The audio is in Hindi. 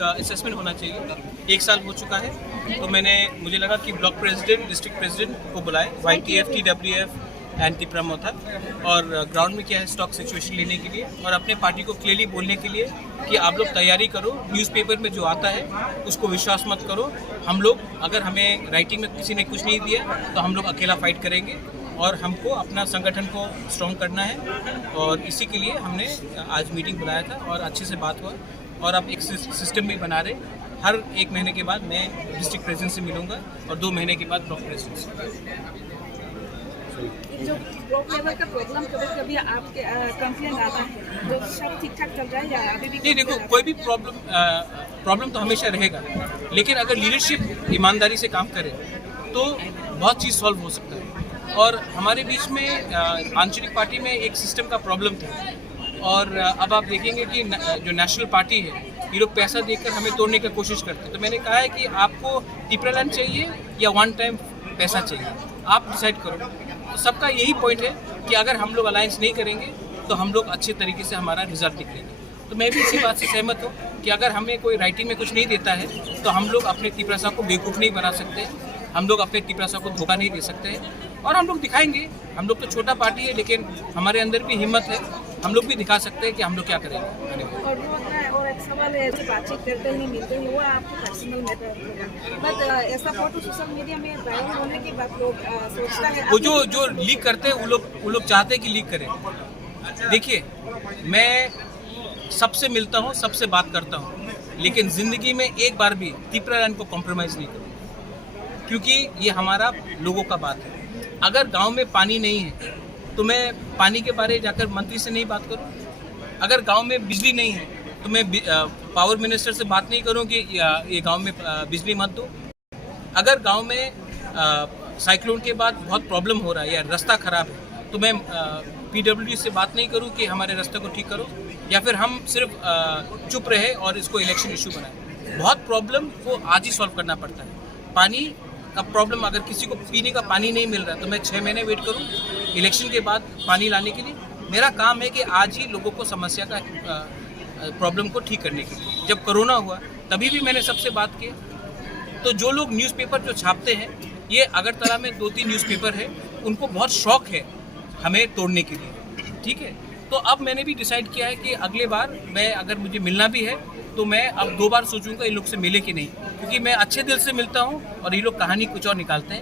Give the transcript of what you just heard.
एक असेसमेंट होना चाहिए। 1 साल हो चुका है, तो मुझे लगा कि ब्लॉक प्रेसिडेंट, डिस्ट्रिक्ट प्रेसिडेंट को बुलाए, YTF, TWF एंड तिप्रमोथा, और ग्राउंड में क्या है स्टॉक सिचुएशन लेने के लिए और अपने पार्टी को क्लियरली बोलने के लिए कि आप लोग तैयारी करो, न्यूज़पेपर में जो आता है उसको विश्वास मत करो। हम लोग, अगर हमें राइटिंग में किसी ने कुछ नहीं दिया तो हम लोग अकेला फाइट करेंगे और हमको अपना संगठन को स्ट्रॉन्ग करना है, और इसी के लिए हमने आज मीटिंग बुलाया था और अच्छे से बात हुआ। और अब एक सिस्टम भी बना रहे, हर 1 महीने के बाद मैं डिस्ट्रिक्ट प्रेसिडेंट से मिलूंगा और 2 महीने के बाद ब्लॉक प्रेसिडेंट से। जो ब्लॉक लेवल का प्रॉब्लम कभी आपके कंप्लेंट आता है, जो सब ठीक ठाक चल रहा है या अभी भी? नहीं, देखो, कोई भी प्रॉब्लम तो हमेशा रहेगा, लेकिन अगर लीडरशिप ईमानदारी से काम करे तो बहुत चीज़ सॉल्व हो सकता है। और हमारे बीच में आंचलिक पार्टी में एक सिस्टम का प्रॉब्लम था, और अब आप देखेंगे कि जो नेशनल पार्टी है ये लोग पैसा देकर हमें तोड़ने की कोशिश करते हैं। तो मैंने कहा है कि आपको टिपरालैंड चाहिए या 1 टाइम पैसा चाहिए, आप डिसाइड करो। तो सबका यही पॉइंट है कि अगर हम लोग अलायंस नहीं करेंगे तो हम लोग अच्छे तरीके से हमारा रिजल्ट निकलेंगे। तो मैं भी इसी बात से सहमत हूँ कि अगर हमें कोई राइटिंग में कुछ नहीं देता है तो हम लोग अपने तिपरासा को बेवकूफ़ नहीं बना सकते, हम लोग अपने तिपरासा को धोखा नहीं दे सकते हैं, और हम लोग दिखाएंगे। हम लोग तो छोटा पार्टी है, लेकिन हमारे अंदर भी हिम्मत है, हम लोग भी दिखा सकते हैं कि हम लोग क्या करेंगे। और एक सवाल है, बातचीत करते हैं मिलते हैं, वो आपको पर्सनल मैटर होगा, बट ऐसा फोटो सोशल मीडिया में वायरल होने के बाद लोग सोचता है वो जो लीक करते हैं वो लोग चाहते हैं कि लीक करें। देखिए, मैं सबसे मिलता हूँ, सबसे बात करता हूँ, लेकिन ज़िंदगी में एक बार भी तिपरालैंड को कॉम्प्रोमाइज़ नहीं करूँ, क्योंकि ये हमारा लोगों का बात है। अगर गांव में पानी नहीं है तो मैं पानी के बारे जाकर मंत्री से नहीं बात करूं। अगर गांव में बिजली नहीं है तो मैं पावर मिनिस्टर से बात नहीं करूं कि ये गांव में बिजली मत दो। अगर गांव में साइक्लोन के बाद बहुत प्रॉब्लम हो रहा है या रास्ता ख़राब है तो मैं PWD से बात नहीं करूं कि हमारे रास्ते को ठीक करो, या फिर हम सिर्फ चुप रहे और इसको इलेक्शन इशू बनाए। बहुत प्रॉब्लम को आज ही सॉल्व करना पड़ता है। पानी का प्रॉब्लम, अगर किसी को पीने का पानी नहीं मिल रहा तो मैं 6 महीने वेट करूं इलेक्शन के बाद पानी लाने के लिए? मेरा काम है कि आज ही लोगों को समस्या का प्रॉब्लम को ठीक करने के लिए। जब कोरोना हुआ तभी भी मैंने सबसे बात की। तो जो लोग न्यूज़पेपर जो छापते हैं, ये अगरतला में 2-3 न्यूज़पेपर है, उनको बहुत शौक है हमें तोड़ने के लिए, ठीक है। तो अब मैंने भी डिसाइड किया है कि अगले बार मैं, अगर मुझे मिलना भी है तो मैं अब 2 बार सोचूंगा इन लोग से मिले कि नहीं, क्योंकि मैं अच्छे दिल से मिलता हूँ और ये लोग कहानी कुछ और निकालते हैं।